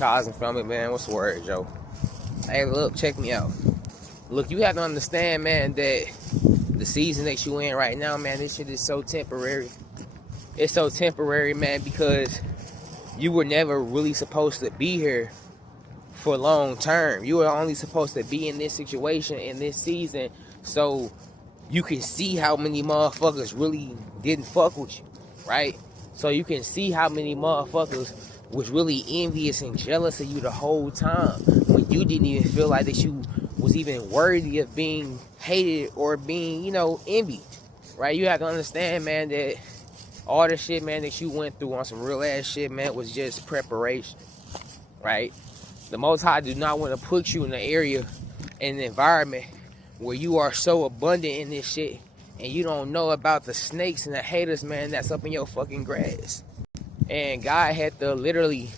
Cosm family, man. What's the word, Joe? Hey, look, check me out. Look, you have to understand, man, that the season that you in right now, man, this shit is so temporary. It's so temporary, man, because you were never really supposed to be here for long term. You were only supposed to be in this situation in this season so you can see how many motherfuckers really didn't fuck with you, right? So you can see how many motherfuckers was really envious and jealous of you the whole time when you didn't even feel like that you was even worthy of being hated or being, envied, right? You have to understand, man, that all the shit, man, that you went through on some real ass shit, man, was just preparation, right? The Most High do not want to put you in an area, in an environment where you are so abundant in this shit and you don't know about the snakes and the haters, man, that's up in your fucking grass. And God had to literally,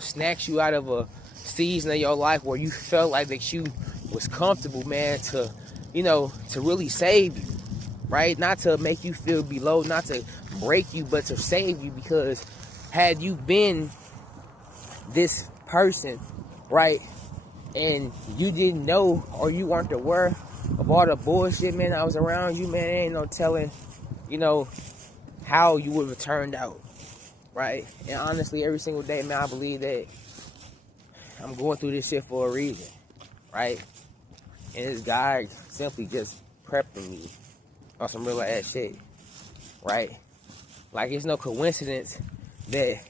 snatch you out of a season of your life where you felt like that you was comfortable, man, to really save you, right? Not to make you feel below, not to break you, but to save you. Because had you been this person, right, and you didn't know or you weren't aware of all the bullshit, man, that was around you, man, ain't no telling, how you would have turned out, right? And honestly, every single day, man, I believe that I'm going through this shit for a reason, right? And this guy simply just prepping me on some real ass shit, right? Like, it's no coincidence that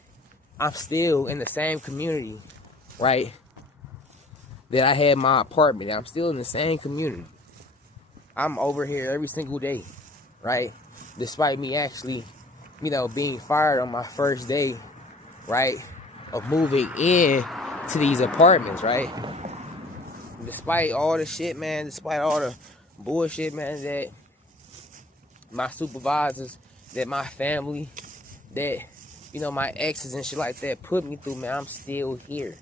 I'm still in the same community, right, that I had my apartment. I'm still in the same community. I'm over here every single day, right? Despite me actually, being fired on my first day, right, of moving in to these apartments, right? Despite all the shit, man, despite all the bullshit, man, that my supervisors, that my family, that, my exes and shit like that put me through, man, I'm still here.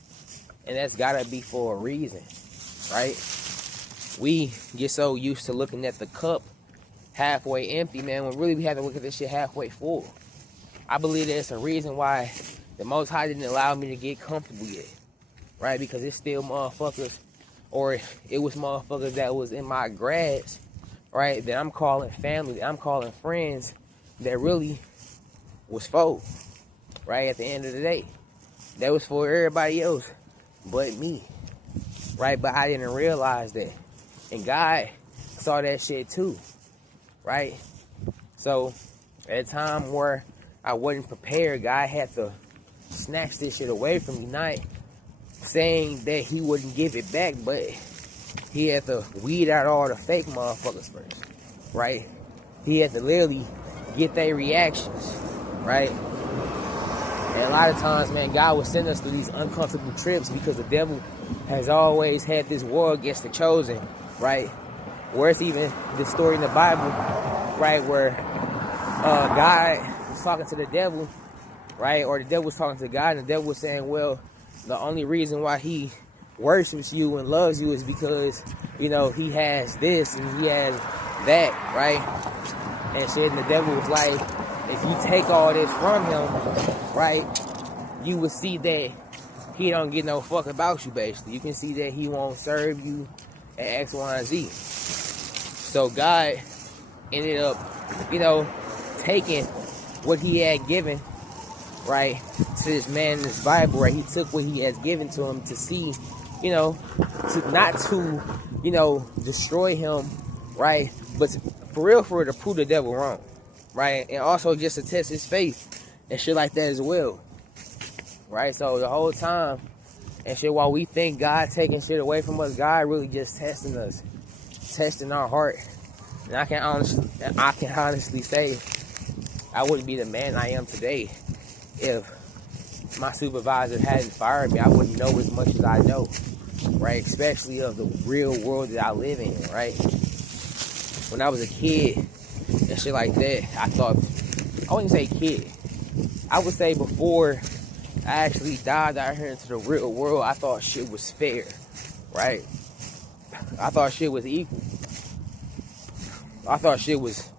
And that's gotta be for a reason, right? We get so used to looking at the cup halfway empty, man, when really we have to look at this shit halfway full. I believe there's a reason why the Most High didn't allow me to get comfortable yet, right? Because it's still motherfuckers, or it was motherfuckers that was in my grasp, right, that I'm calling family, that I'm calling friends, that really was for, right, at the end of the day. That was for everybody else but me, right? But I didn't realize that. And God saw that shit too, right? So at a time where I wasn't prepared, God had to snatch this shit away from me. Not saying that he wouldn't give it back, but he had to weed out all the fake motherfuckers first, right? He had to literally get their reactions, right? And a lot of times, man, God will send us through these uncomfortable trips because the devil has always had this war against the chosen, right? Where it's even the story in the Bible, right, where God was talking to the devil, right, or the devil was talking to God, and the devil was saying, well, the only reason why he worships you and loves you is because, he has this and he has that, right? And shit, and the devil was like, if you take all this from him, right, you will see that he don't give no fuck about you, basically. You can see that he won't serve you at X, Y, and Z. So God ended up, taking what he had given, right, to this man in this Bible, right? He took what he has given to him to see, to destroy him, right? But for to prove the devil wrong, right? And also just to test his faith and shit like that as well, right? So the whole time and shit, while we think God taking shit away from us, God really just testing us, testing our heart. And I can honestly say I wouldn't be the man I am today if my supervisor hadn't fired me. I wouldn't know as much as I know, right? Especially of the real world that I live in, right? When I was a kid and shit like that, I wouldn't say kid. I would say before I actually dived out here into the real world, I thought shit was fair, right? I thought shit was equal. I thought shit was,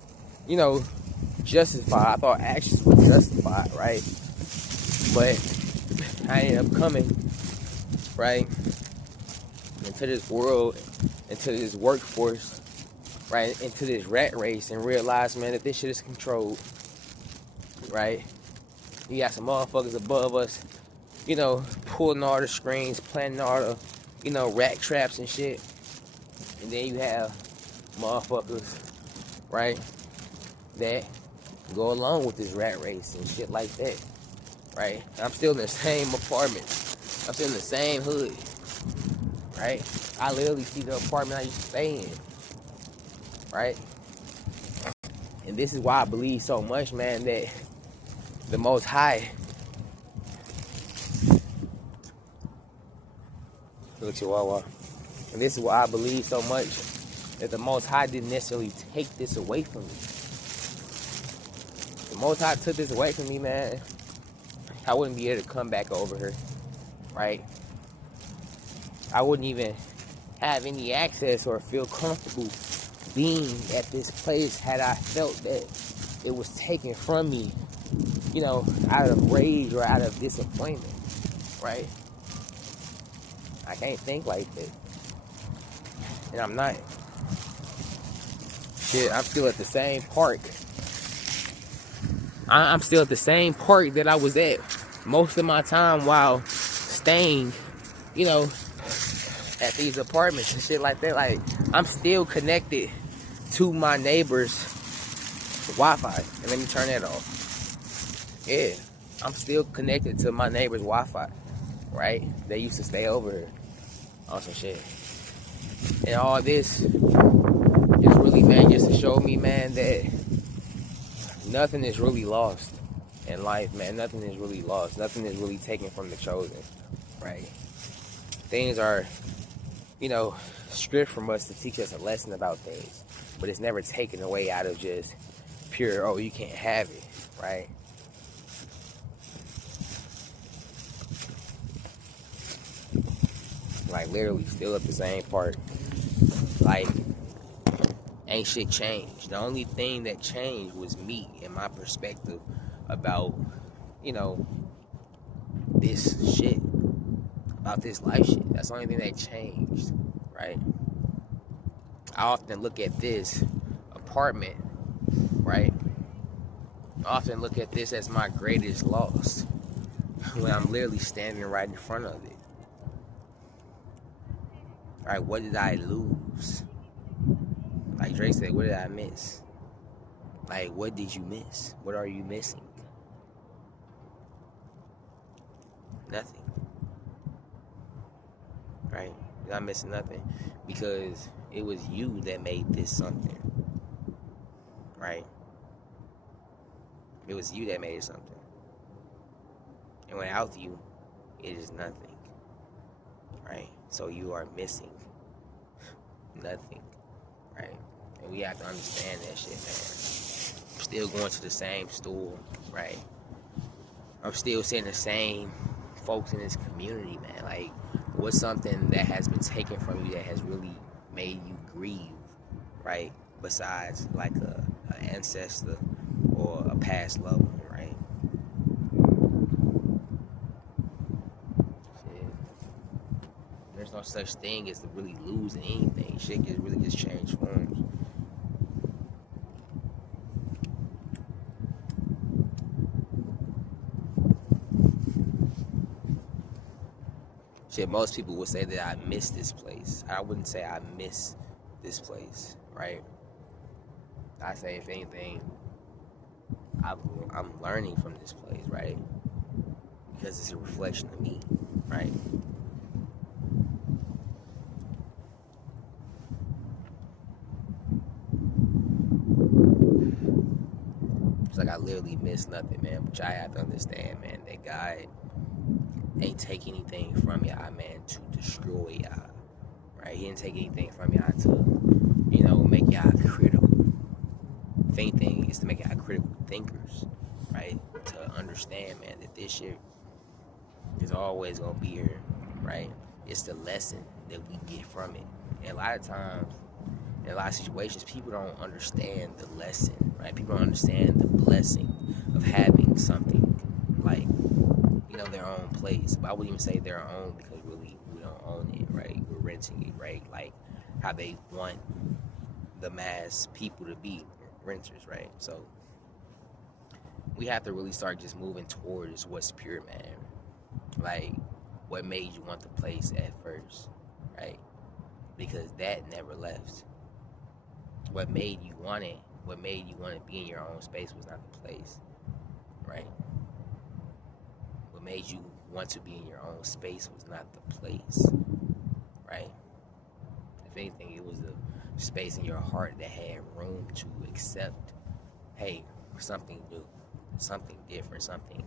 justified. I thought actions were justified, right? But I ended up coming, right, into this world, into this workforce, right, into this rat race, and realized, man, that this shit is controlled, right? You got some motherfuckers above us, you know, pulling all the strings, planting all the, you know, rat traps and shit. And then you have motherfuckers, right, that go along with this rat race and shit like that, right? I'm still in the same apartment. I'm still in the same hood, right? I literally see the apartment I used to stay in, right? And this is why I believe so much, man, that the Most High, look Chihuahua, and this is why I believe so much that the Most High didn't necessarily take this away from me. The Most High took this away from me, man, I wouldn't be able to come back over here, right? I wouldn't even have any access or feel comfortable being at this place had I felt that it was taken from me, you know, out of rage or out of disappointment, right? I can't think like that. And I'm not. Shit, I'm still at the same park. I'm still at the same park that I was at most of my time while staying, you know, at these apartments and shit like that. Like, I'm still connected to my neighbor's Wi-Fi. And let me turn that off. Yeah, I'm still connected to my neighbor's Wi-Fi, right? They used to stay over here on some shit. And all this is really, man, just to show me, man, that nothing is really lost in life, man. Nothing is really lost. Nothing is really taken from the chosen, right? Things are, you know, stripped from us to teach us a lesson about things, but it's never taken away out of just pure, oh, you can't have it, right? Like, literally still at the same part. Like, ain't shit changed. The only thing that changed was me and my perspective about, you know, this shit, about this life shit. That's the only thing that changed, right? I often look at this apartment, right? I often look at this as my greatest loss when I'm literally standing right in front of it. All right, what did I lose? Like Drake said, what did I miss? Like, what did you miss? What are you missing? Nothing. Right? You're not missing nothing. Because it was you that made this something. Right? It was you that made it something. And without you, it is nothing. Right? So you are missing nothing. Right? And we have to understand that shit, man. I'm still going to the same store, right? I'm still seeing the same folks in this community, man. Like, what's something that has been taken from you that has really made you grieve, right? Besides, like, an ancestor or a past loved one, right? Shit. There's no such thing as to really losing anything. Shit can really just change forms. Shit, most people would say that I miss this place. I wouldn't say I miss this place, right? I say, if anything, I'm learning from this place, right? Because it's a reflection of me, right? It's like I literally miss nothing, man. But y'all have to understand, man, that God ain't take anything from y'all, man, to destroy y'all, right? He didn't take anything from y'all to, you know, make y'all critical. If anything, it's to make y'all critical thinkers, right? To understand, man, that this shit is always gonna be here, right? It's the lesson that we get from it. And a lot of times, in a lot of situations, people don't understand the lesson, right? People don't understand the blessing of having something like, you their own place. But I wouldn't even say their own, because really we don't own it, right? We're renting it, right? Like how they want the mass people to be renters, right? So we have to really start just moving towards what's pure, man. Like what made you want the place at first, right? Because that never left. What made you want it, what made you want to be in your own space was not the place, right? What made you want to be in your own space was not the place, right? If anything, it was the space in your heart that had room to accept, hey, something new, something different, something,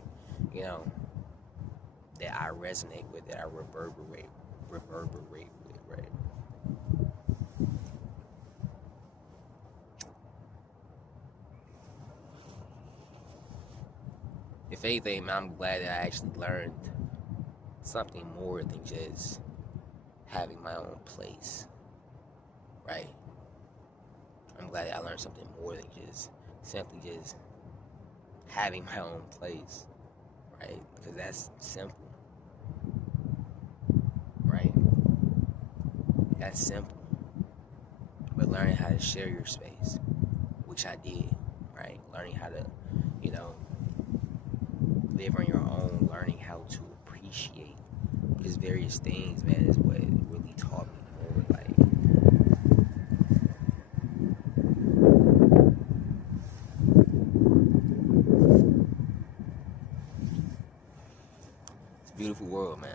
that I resonate with, that I reverberate with, right? If anything, I'm glad that I actually learned something more than just having my own place, right? I'm glad that I learned something more than just simply just having my own place, right? Because that's simple, right? That's simple. But learning how to share your space, which I did, right? Learning how to, live on your own, learning how to appreciate these various things, man, is what really taught me more. Like, it's a beautiful world, man.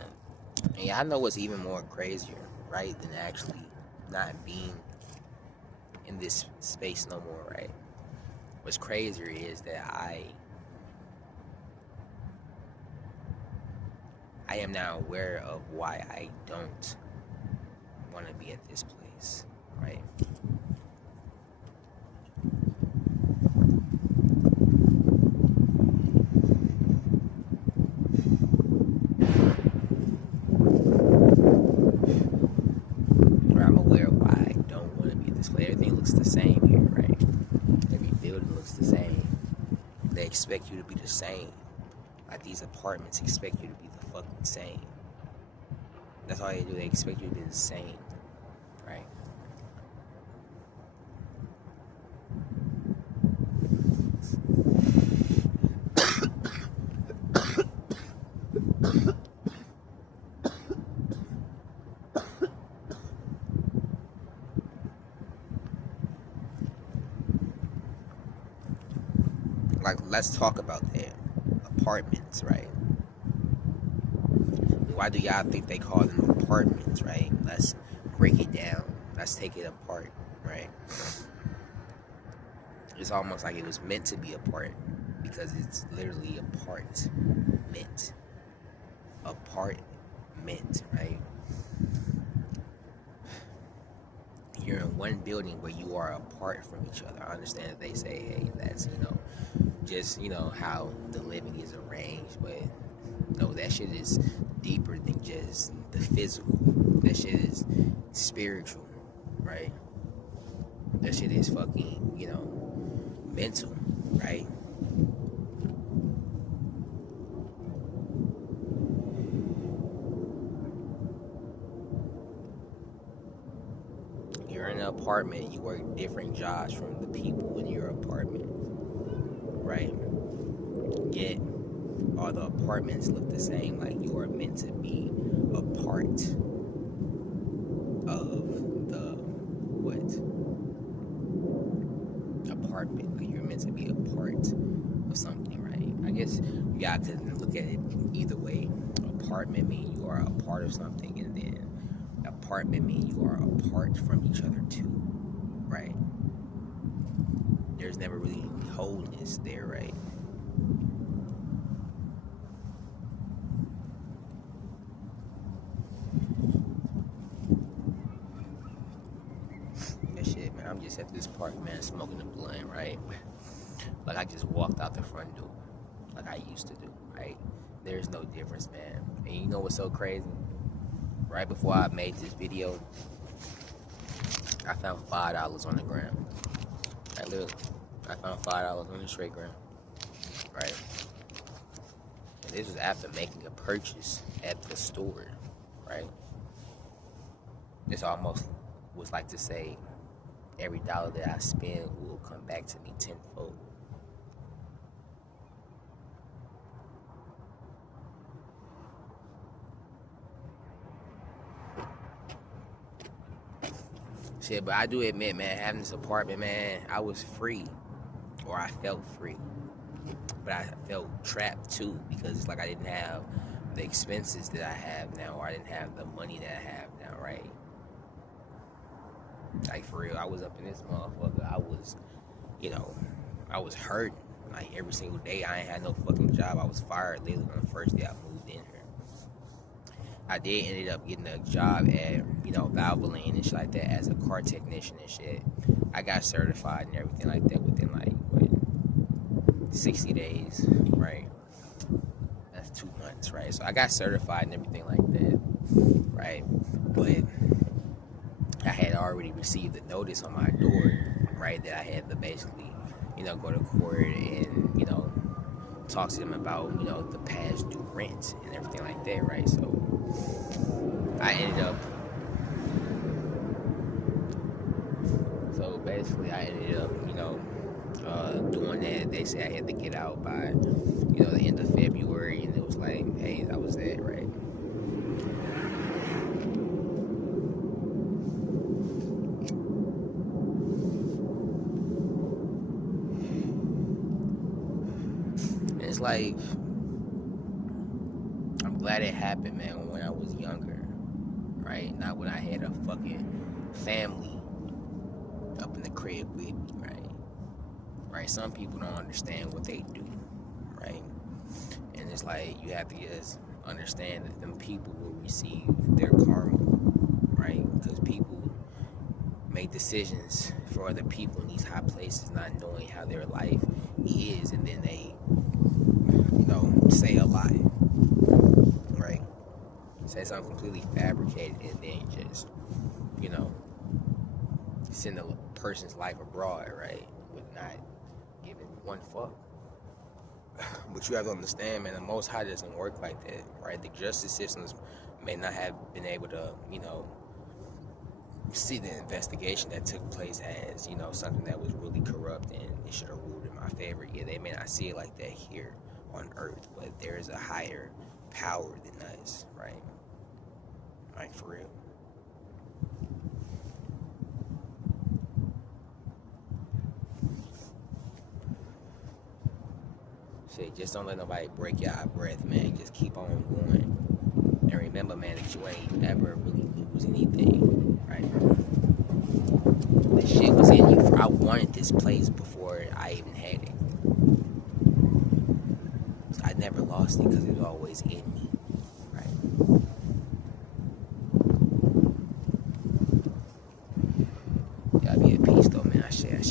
And yeah, I know what's even more crazier, right, than actually not being in this space no more, right? What's crazier is that I am now aware of why I don't want to be at this place, right? Or I'm aware of why I don't want to be at this place. Everything looks the same here, right? Every building looks the same. They expect you to be the same. Like these apartments expect you to be the fucking same. That's all they do. They expect you to be the same, right? Like, let's talk about that. Apartments, right? Why do y'all think they call them apartments, right? Let's break it down. Let's take it apart, right? It's almost like it was meant to be apart, because it's literally apartment. Apartment, right? You're in one building where you are apart from each other. I understand that they say, hey, that's, just, how the living is arranged, but no, that shit is deeper than just the physical. That shit is spiritual, right? That shit is fucking, mental, right? You're in an apartment, you work different jobs from the people in your apartment, right? Yet all the apartments look the same, like you are meant to be a part of the apartment. Like you're meant to be a part of something, right? I guess you got to look at it either way. Apartment mean you are a part of something, and then apartment mean you are apart from each other too, right? There's never really any wholeness there, right? That shit, man, I'm just at this park, man, smoking a blunt, right? Like I just walked out the front door, like I used to do, right? There's no difference, man. And you know what's so crazy? Right before I made this video, I found $5 on the ground. I found $5 on the straight ground, right? This was after making a purchase at the store, right? This almost was like to say, every dollar that I spend will come back to me tenfold. Shit, but I do admit, man, having this apartment, man, I was free, or I felt free, but I felt trapped too, because it's like I didn't have the expenses that I have now, or I didn't have the money that I have now, right? Like, for real, I was up in this motherfucker. I was, I was hurting. Like, every single day, I ain't had no fucking job. I was fired literally on the first day I moved in here. I did ended up getting a job at, Valvoline and shit like that as a car technician and shit. I got certified and everything like that within, 60 days, right? That's 2 months, right? So I got certified and everything like that, right? But I had already received a notice on my door, right, that I had to basically, go to court and, talk to them about, the past due rent and everything like that, right? So I ended up, doing that. They said I had to get out by, the end of February, and it was like, hey, that was that, right? It's like, I'm glad it happened, man, when I was younger, right? Not when I had a fucking family up in the crib with me, right? Right? Some people don't understand what they do, right? And it's like, you have to just understand that them people will receive their karma, right? Because people make decisions for other people in these high places, not knowing how their life is, and then they say a lie, right? Say something completely fabricated, and then just, send a person's life abroad, right? With not giving one fuck. But you have to understand, man, the Most High doesn't work like that, right? The justice systems may not have been able to, see the investigation that took place as, something that was really corrupt and it should have ruled in my favor. Yeah, they may not see it like that here on earth, but there is a higher power than us, right? Like, for real. Shit, just don't let nobody break your breath, man. Just keep on going. And remember, man, that you ain't ever really lose anything, right? The shit was in you. I wanted this place before I even had it. So I never lost it because it was always in me, right? Y'all be at peace, though, man. I share.